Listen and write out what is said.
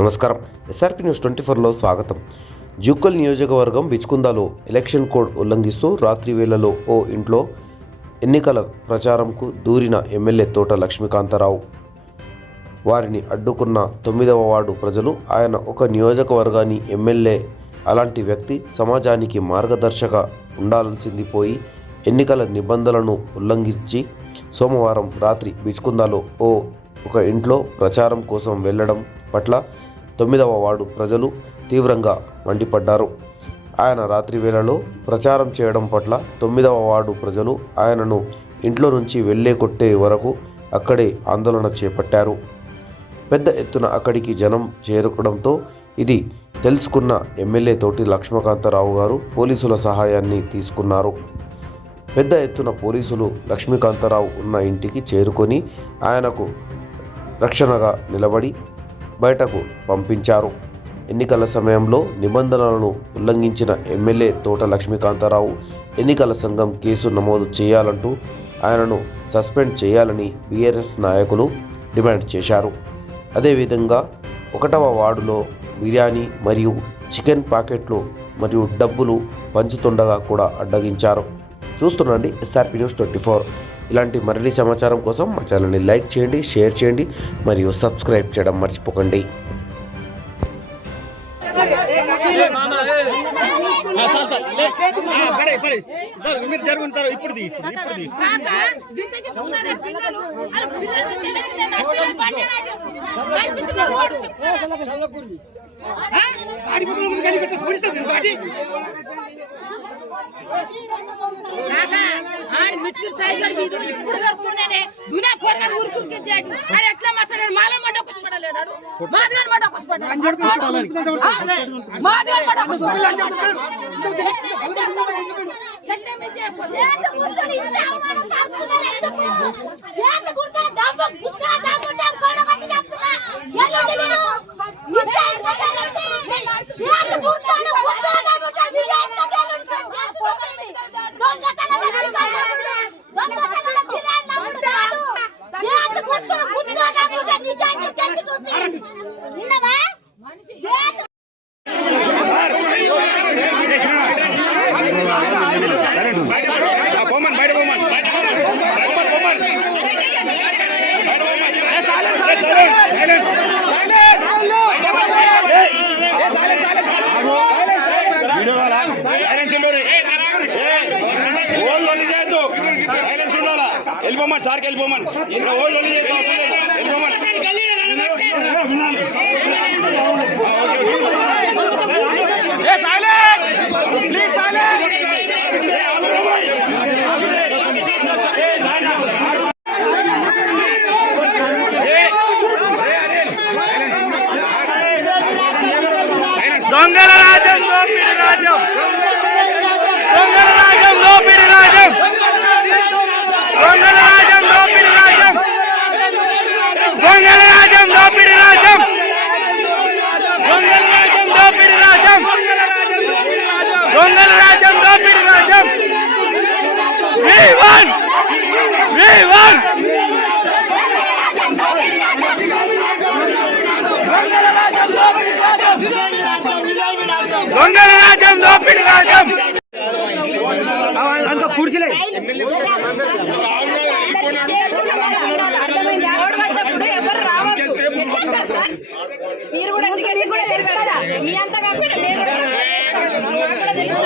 నమస్కారం. SRP news twenty ఫోర్లో స్వాగతం. జూకల్ నియోజకవర్గం బిచ్కుందాలో ఎలక్షన్ కోడ్ ఉల్లంఘిస్తూ రాత్రి వేళలో ఓ ఇంట్లో ఎన్నికల ప్రచారంకు దూరిన ఎమ్మెల్యే తోట లక్ష్మీకాంతారావు. వారిని అడ్డుకున్న తొమ్మిదవ వార్డు ప్రజలు ఆయన ఒక నియోజకవర్గాన్ని ఎమ్మెల్యే అలాంటి వ్యక్తి సమాజానికి మార్గదర్శక ఉండాల్సింది పోయి ఎన్నికల నిబంధనలను ఉల్లంఘించి సోమవారం రాత్రి బిచ్కుందాలో ఓ ఒక ఇంట్లో ప్రచారం కోసం వెళ్ళడం పట్ల తొమ్మిదవ వార్డు ప్రజలు తీవ్రంగా మండిపడ్డారు. ఆయన రాత్రి వేళలో ప్రచారం చేయడం పట్ల తొమ్మిదవ వార్డు ప్రజలు ఆయనను ఇంట్లో నుంచి వెళ్ళే కొట్టే వరకు అక్కడే ఆందోళన చేపట్టారు. పెద్ద ఎత్తున అక్కడికి జనం చేరుకోవడంతో ఇది తెలుసుకున్న ఎమ్మెల్యే తోటి లక్ష్మీకాంతరావు గారు పోలీసుల సహాయాన్ని తీసుకున్నారు. పెద్ద ఎత్తున పోలీసులు లక్ష్మీకాంతరావు ఉన్న ఇంటికి చేరుకొని ఆయనకు రక్షణగా నిలబడి బయటకు పంపించారు. ఎన్నికల సమయంలో నిబంధనలను ఉల్లంఘించిన ఎమ్మెల్యే తోట లక్ష్మీకాంతారావు ఎన్నికల సంఘం కేసు నమోదు చేయాలంటూ ఆయనను సస్పెండ్ చేయాలని బీఆర్ఎస్ నాయకులు డిమాండ్ చేశారు. అదేవిధంగా ఒకటవ వార్డులో బిర్యానీ మరియు చికెన్ ప్యాకెట్లు మరియు డబ్బులు పంచుతుండగా కూడా అడ్డగించారు. చూస్తుండండి ఎస్ఆర్పి న్యూస్ ట్వంటీ ఫోర్. ఇలాంటి మరిన్ని సమాచారం కోసం మా ఛానల్ని లైక్ చేయండి షేర్ చేయండి మరియు సబ్స్క్రైబ్ చేయడం మర్చిపోకండి చాలు చాలు లే. ఆ, పడే మీరు జరుగుతారు ఇప్పుడు ఇప్పుడు మిట్లు సైకిల్ మీద ఇప్పుడు దొరుకుతున్నానే దునా కోరగా ఊరుకుకి చేటి ఆడు ఎట్లా మసాలాడు మాల మడ్డ కుసిపడలేడు మాదిగన్ మడ్డ కుసిపడ్డాడు మాదిగన్ మడ్డ కుసిపడలేడు ఎట్లా మీ చేస్తారు చేతి ఓకే, ఓకే. దొంగల రాజ్యం దోపిడి రాజ్యం దొంగల రాజ్యం దోపిడి రాజ్యం దొంగల రాజ్యం దోపిడి రాజ్యం దొంగల దోపిడి రాజ్యం దొంగల దోపిడి దోపిడి We won! We won! దొంగల రాజ్యం దోపిడి రాజ్యం మీ అంతా కాకుండా నేను కూడా నాకు కూడా తెలుసు.